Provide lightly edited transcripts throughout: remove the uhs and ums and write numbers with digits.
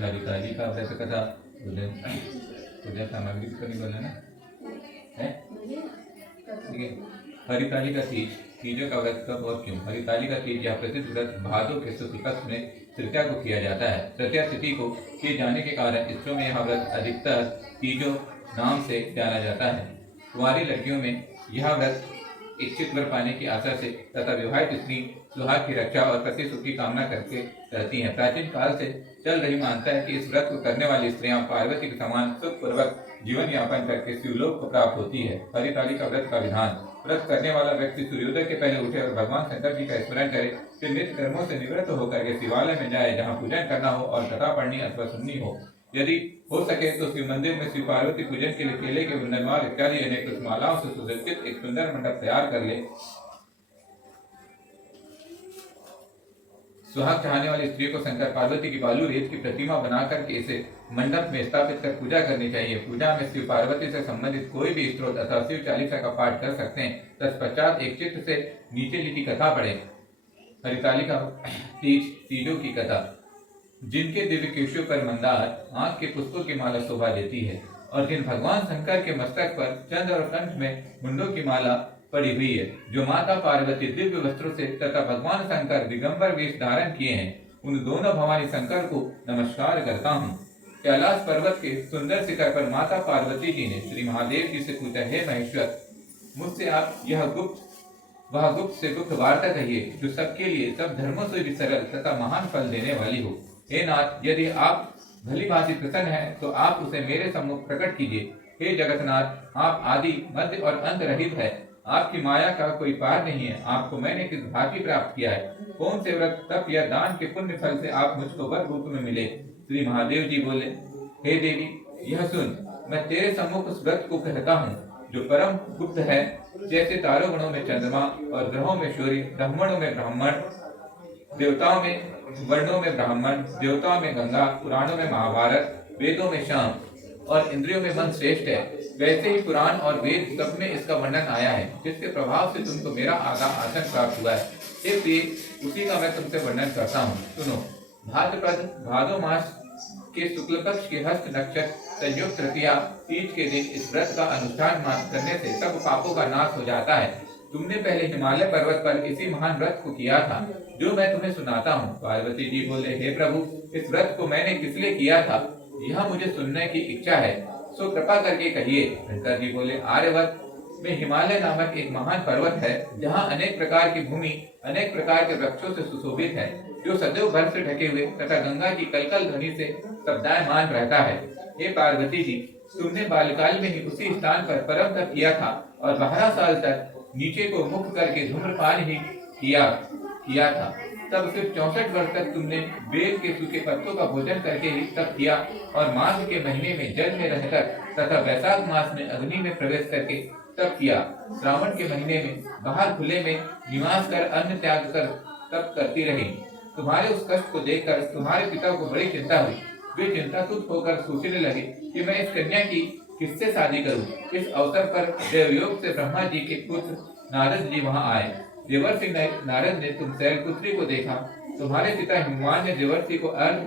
हरिताली का व्रत कथा पूजा सामग्री तो नहीं बोला ना है, ठीक है। हरिताली का तीज, तीजों का व्रत कब और क्यों? हरिताली का तीज यह प्रसिद्ध व्रत भादों के शुक्ल पक्ष में तृतीया को किया जाता है। तृतीया तिथि को किए जाने के कारण स्त्रियों में यह व्रत अधिकतर तीजों नाम से जाना जाता है। कुंवारी लड़कियों में यह व्रत इच्छित वर पाने की आशा से तथा विवाहित स्त्री सुहाग की रक्षा और पति सुख की कामना करके रहती हैं। प्राचीन काल से चल रही मान्यता है कि इस व्रत को करने वाली स्त्रियां पार्वती के समान सुखपूर्वक जीवन यापन करके शिवलोक को प्राप्त होती है। हरिताली का व्रत का विधान। व्रत करने वाला व्यक्ति सूर्योदय के पहले उठे और भगवान शंकर जी का स्मरण करे, फिर नित्य कर्मों से निवृत्त होकर के शिवालय में जाए जहाँ पूजन करना हो और कथा पढ़नी अथवा सुननी हो। यदि हो सके तो शिव मंदिर में शिव पार्वती पूजन के लिए केले के वृंदनवाल इत्यादि अनेक मालाओं से सुसज्जित एक सुंदर मंडप तैयार कर ले। सुहाग चाहने वाली स्त्री को शंकर पार्वती की बालू रेत की प्रतिमा बनाकर के इसे मंडप में स्थापित कर पूजा करनी चाहिए। पूजा में शिव पार्वती से संबंधित कोई भी स्त्रोत अथवा शिव चालीसा का पाठ कर सकते हैं। तत्पश्चात एक चित्र से नीचे लिखी कथा पढ़े। हरिताली का तीज, तीजों की कथा। जिनके दिव्य केशों पर मंदार आंख के पुष्पों की माला शोभा देती है और जिन भगवान शंकर के मस्तक पर चंद्र और कंठ में मुंडों की माला पड़ी हुई है, जो माता पार्वती दिव्य वस्त्रों से तथा भगवान शंकर दिगंबर वेश धारण किए हैं, उन दोनों भवानी शंकर को नमस्कार करता हूँ। कैलाश पर्वत के सुंदर शिखर पर माता पार्वती जी ने श्री महादेव जी से पूछा, हे महेश्वर, मुझसे आप वह गुप्त से गुप्त वार्ता कहिए जो सबके लिए सब धर्मों से भी सरल तथा महान फल देने वाली हो। हे नाथ, यदि आप भली भांति प्रसन्न हैं तो आप उसे मेरे सम्मुख प्रकट कीजिए। हे जगन्नाथ, आप आदि मध्य और अंत रहित है, आपकी माया का कोई पार नहीं है। आपको मैंने किस भांति प्राप्त किया है? कौन से व्रत तप या दान के पुण्य फल से आप मुझको वर रूप में मिले? श्री महादेव जी बोले, हे देवी, यह सुन, मैं तेरे सम्मुख उस व्रत को कहता हूँ जो परम गुप्त है। जैसे तारों गणों में चंद्रमा और ग्रहों में सूर्य, ब्राह्मणों में ब्राह्मण, देवताओं में वर्णों में ब्राह्मण, देवताओं में गंगा, पुराणों में महाभारत, वेदों में शाम और इंद्रियों में मन श्रेष्ठ है, वैसे ही पुराण और वेद सब में इसका वर्णन आया है, जिसके प्रभाव से तुमको मेरा आगा आसन प्राप्त हुआ है। हे प्रिय, उसी का मैं तुमसे वर्णन करता हूँ। सुनो। भाद्रपद भादो मास के शुक्ल पक्ष के हस्त नक्षत्र संयुक्त तृतीया तीज के दिन इस व्रत का अनुष्ठान करने से सब पापों का नाश हो जाता है। तुमने पहले हिमालय पर्वत पर इसी महान व्रत को किया था जो मैं तुम्हें सुनाता हूँ। पार्वती जी बोले, हे प्रभु, इस व्रत को मैंने किस लिए किया था, यह मुझे सुनने की इच्छा है, सो कृपा करके कहिए। शंकर जी बोले, आर्यवत में हिमालय नामक एक महान पर्वत है, जहाँ अनेक प्रकार की भूमि अनेक प्रकार के वृक्षों से सुशोभित है, जो सदैव बर्फ से ढके हुए तथा गंगा की कलकल ध्वनि से शब्दायमान रहता है। हे पार्वती जी, तुमने बाल्यकाल में ही उसी स्थान पर परम तप किया था और 12 साल तक नीचे को मुख करके धूम्रपान ही किया था। तब फिर 64 वर्ष तक तुमने बेल के सूखे पत्तों का भोजन करके ही तप किया और माघ के महीने में जल में रहकर तथा वैशाख मास में अग्नि में प्रवेश करके तप किया। श्रावण के महीने में बाहर खुले में निवास कर अन्न त्याग कर तप करती रही। तुम्हारे उस कष्ट को देखकर तुम्हारे पिता को बड़ी चिंता हुई। वे चिंतातुर होकर सोचने लगे कि मैं इस कन्या की किससे शादी करूं। इस अवसर पर देवयोग से ब्रह्मा जी के पुत्र नारद जी वहां आए। देवर्षि नारद ने तुम शैलपुत्री को देखा। तुम्हारे पिता हिमवान ने देवर्षि को अर्घ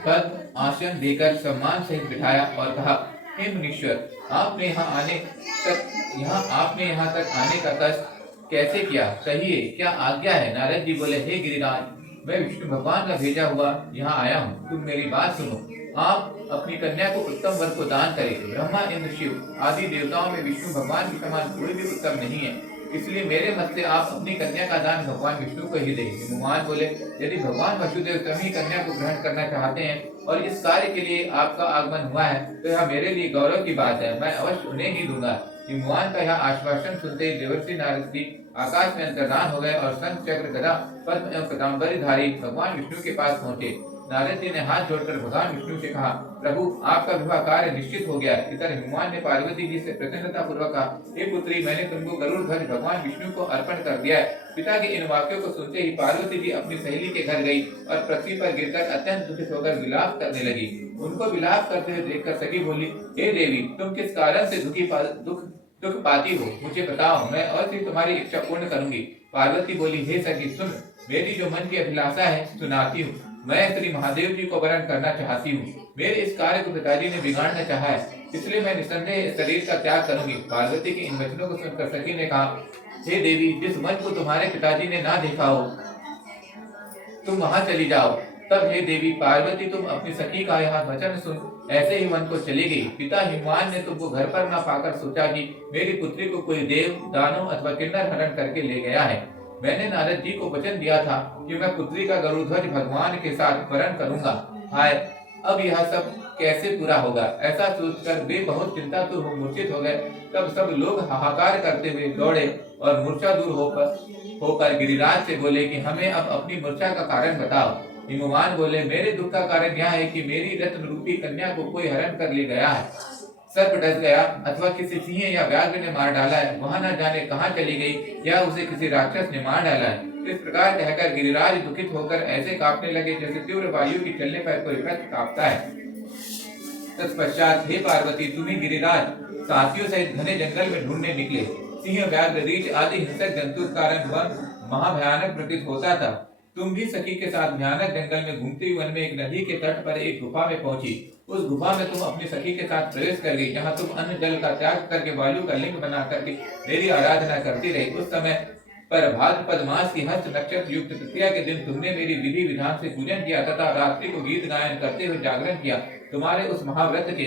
पद आसन देकर सम्मान सहित बिठाया और कहा, हे मुनीश्वर, आपने यहाँ तक आने का कष्ट कैसे किया, कहिए क्या आज्ञा है? नारद जी बोले, हे गिरिराज, मैं विष्णु भगवान का भेजा हुआ यहाँ आया हूँ। तुम मेरी बात सुनो। आप अपनी कन्या को उत्तम वर को दान करें। ब्रह्मा, इंद्र, शिव आदि देवताओं में विष्णु भगवान के समान कोई भी उत्तम नहीं है, इसलिए मेरे मत से आप अपनी कन्या का दान भगवान विष्णु को ही दें। हिमवान बोले, यदि भगवान वसुदेव स्वयं ही कन्या को ग्रहण करना चाहते हैं और इस कार्य के लिए आपका आगमन हुआ है तो यह मेरे लिए गौरव की बात है, मैं अवश्य उन्हें ही दूंगा। हिमवान का यह आश्वासन सुनते ही देवर्षि नारद जी आकाश में अंतर्धान हो गए और शंख, चक्र, गदा, पद्म एवं पीतांबरधारी भगवान विष्णु के पास पहुंचे। नारद जी ने हाथ जोड़कर भगवान विष्णु से कहा, प्रभु, आपका विवाह कार्य निश्चित हो गया। इधर हिमवान ने पार्वती जी से प्रसन्नता पूर्वक कहा, हे पुत्री, मैंने तुमको गरुड़ ध्वज भगवान विष्णु को अर्पण कर दिया है। पिता के इन वाक्यों को सुनते ही पार्वती जी अपनी सहेली के घर गई और पृथ्वी पर गिरकर अत्यंत दुखित होकर विलाप करने लगी। उनको विलाप करते हुए देखकर सखी बोली, हे देवी, तुम किस कारण से दुख पाती हो, मुझे बताओ, मैं अवश्य तुम्हारी इच्छा पूर्ण करूंगी। पार्वती बोली, हे सखी सुन, मेरी जो मन की अभिलाषा है सुनाती हूँ। मैं श्री महादेव जी को वरण करना चाहती हूँ। मेरे इस कार्य को पिताजी ने बिगाड़ना चाहा है, इसलिए मैं निसंदेह इस शरीर का त्याग करूंगी। पार्वती के इन वचनों को सुनकर सखी ने कहा, हे देवी, जिस वन को तुम्हारे पिताजी ने ना देखा हो, तुम वहां चली जाओ। तब हे देवी पार्वती, तुम अपनी सखी का यह वचन सुन ऐसे ही वन को चली गई। पिता हिमवान ने तुमको घर पर न पाकर सोचा कि मेरी पुत्री को कोई देव, दानव अथवा किन्नर हरण करके ले गया है। मैंने नारद जी को वचन दिया था कि मैं पुत्री का गरुध्वज भगवान के साथ वरण करूंगा। हाय, अब यह सब कैसे पूरा होगा? ऐसा सोचकर वे बहुत चिंतातुर मूर्छित हो गए। तब सब लोग हाहाकार करते हुए दौड़े और मूर्छा दूर होकर गिरिराज से बोले कि हमें अब अपनी मूर्छा का कारण बताओ। हिमवान बोले, मेरे दुख का कारण यह है कि मेरी रत्न रूपी कन्या को कोई हरण कर ले गया है। सर्प डस गया अथवा किसी सिंह या व्याघ्र ने मार डाला है। वहां न जाने कहां चली गई या उसे किसी राक्षस ने मार डाला है। इस प्रकार कहकर गिरिराज दुखित होकर ऐसे कांपने लगे जैसे तीव्र वायु की चलने पर कोई वृक्ष कांपता है। तत्पश्चात हे पार्वती, तुम्हें गिरिराज साथियों सहित घने जंगल में ढूंढने निकले। सिंह, व्याघ्र, रीछ आदि हिंसक जंतु कारण वन महाभयानक प्रतीत होता था। तुम भी सखी के साथ भयानक जंगल में घूमते वन में एक नदी के तट पर एक गुफा में पहुंची। उस गुफा में तुम अपनी सखी के साथ प्रवेश कर गई, जहाँ तुम अन्न जल का त्याग करके बालू का लिंग बना करके मेरी आराधना करती रही। उस समय पर भाद्रपद मास की हस्त नक्षत्र युक्त तृतीया के दिन तुमने मेरी विधि विधान से पूजन किया तथा रात्रि को गीत गायन करते हुए जागरण किया। तुम्हारे उस महाव्रत के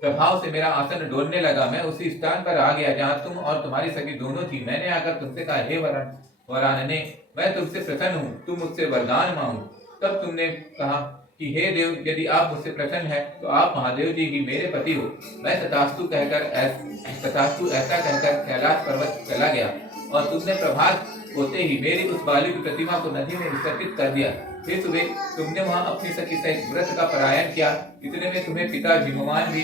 प्रभाव से मेरा आसन डोलने लगा। मैं उसी स्थान पर आ गया जहाँ तुम और तुम्हारी सखी दोनों थी। मैंने आकर तुमसे कहा, हे वरानने, मैं तुमसे प्रसन्न हूँ, तुम मुझसे वरदान मांगो। तब तुमने कहा कि हे देव, यदि आप मुझसे प्रसन्न हैं तो आप महादेव जी ही मेरे पति हो। मैं तथास्तु ऐसा कहकर कैलाश पर्वत चला गया और तुमने प्रभात होते ही मेरी उस बालू की प्रतिमा को नदी में विसर्जित कर दिया। फिर सुबह तुमने वहां अपनी सखी सहित व्रत का परायण किया। इतने में तुम्हें पिता हिमवान भी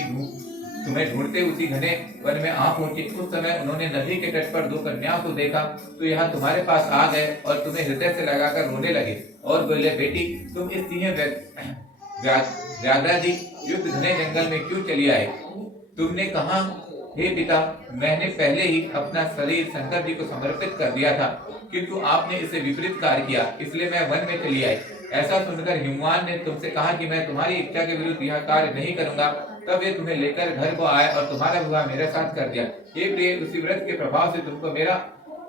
तुम्हें ढूंढते उसी घने वन में आ पहुंचे। उस समय उन्होंने नदी के तट पर दो कन्याओं को देखा तो यहाँ तुम्हारे पास आ गए और तुम्हें हृदय से लगाकर रोने लगे और बोले, बेटी, तुम इस सिंह व्याघ्रादि युक्त घने जंगल में क्यों चली आए? तुमने कहा, हे पिता, मैंने पहले ही अपना शरीर शंकर जी को समर्पित कर दिया था, किंतु आपने इसे विपरीत कार्य किया, इसलिए मैं वन में चली आई। ऐसा सुनकर हिमवान ने तुमसे कहा कि मैं तुम्हारी इच्छा के विरुद्ध यह कार्य नहीं करूंगा। तब वे तुम्हें लेकर घर को आए और तुम्हारा विवाह मेरे साथ कर दिया। हे प्रिय, उसी व्रत के प्रभाव से तुमको मेरा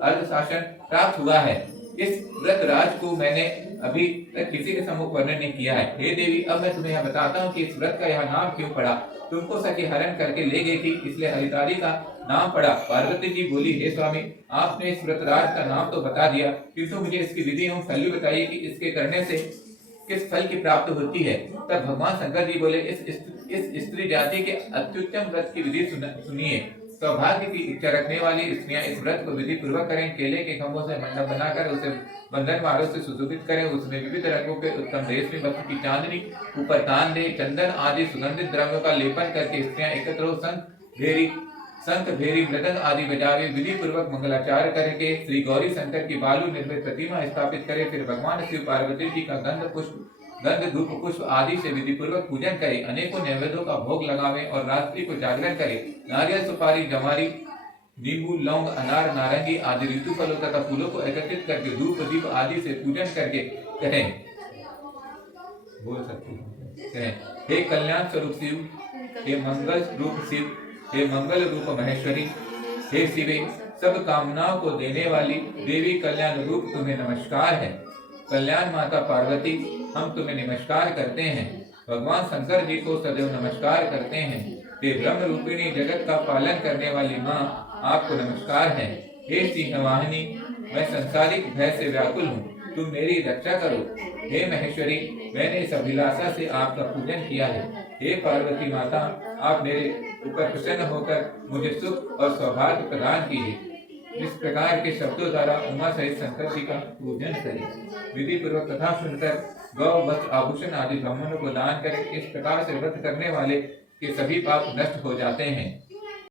अर्ध शासन प्राप्त हुआ है। इस व्रत राज को मैंने अभी तक किसी के सम्मुख वर्णन नहीं किया है। हे देवी, अब मैं तुम्हें यह बताता हूँ कि इस व्रत का यह नाम क्यों पड़ा। तुमको सखी हरण करके ले गई थी, इसलिए हरितारी का नाम पड़ा। पार्वती जी बोली, हे स्वामी, आपने इस व्रत राज का नाम तो बता दिया, किंतु मुझे इसकी विधि एवं फल बताइए कि इसके करने से किस फल की प्राप्ति होती है। तब भगवान शंकर जी बोले, इस स्त्री जाति के अत्युत्तम व्रत की विधि सुनिए। सौभाग्य की इच्छा रखने वाली स्त्रियां इस व्रत को विधि पूर्वक करें। केले के खंभों से मंडप बनाकर उसे बंधन वारों से सुशोभित करें। उसमें विविध रंगों के उत्तम रेशमी वस्त्र की चांदनी ऊपर तान दे। चंदन आदि सुगंधित द्रव्यों का लेपन करके स्त्रियां एकत्र हो शंख भेरी मृदंग आदि बजावे। विधि पूर्वक मंगलाचार करके श्री गौरी शंकर की बालू निर्मित प्रतिमा स्थापित करे। फिर भगवान शिव पार्वती जी का गंध धूप पुष्प आदि से विधि पूर्वक पूजन करे। अनेकों नैवेद्यों का भोग लगावे और रात्रि को जागरण करे। नारियल, सुपारी, जमारी, नींबू, लौंग, अनार, नारंगी आदि ऋतु फलों तथा फूलों को एकत्रित करके धूप दीप आदि से पूजन करके कहें, बोल सकते हैं, हे कल्याण स्वरूप शिव, हे मंगल रूप शिव, हे मंगल रूप महेश्वरी, हे शिवे, सब कामनाओं को देने वाली देवी कल्याण रूप, तुम्हें नमस्कार है। कल्याण माता पार्वती, हम तुम्हें नमस्कार करते हैं। भगवान शंकर जी को सदैव नमस्कार करते हैं। हे ब्रह्म रूपिणी जगत का पालन करने वाली माँ, आपको नमस्कार है। हे सिंहवाहिनी, मैं संसारिक भय से व्याकुल हूँ, तुम मेरी रक्षा करो। हे महेश्वरी, मैंने इस अभिलाषा से आपका पूजन किया है। हे पार्वती माता, आप मेरे ऊपर प्रसन्न होकर मुझे सुख और सौभाग्य प्रदान कीजिए। इस प्रकार के शब्दों द्वारा उमा सहित शंकर जी का पूजन करें। विधि पूर्वक कथा सुनकर गौ, वस्त्र, आभूषण आदि ब्राह्मणों को दान करें। इस प्रकार से व्रत करने वाले के सभी पाप नष्ट हो जाते हैं।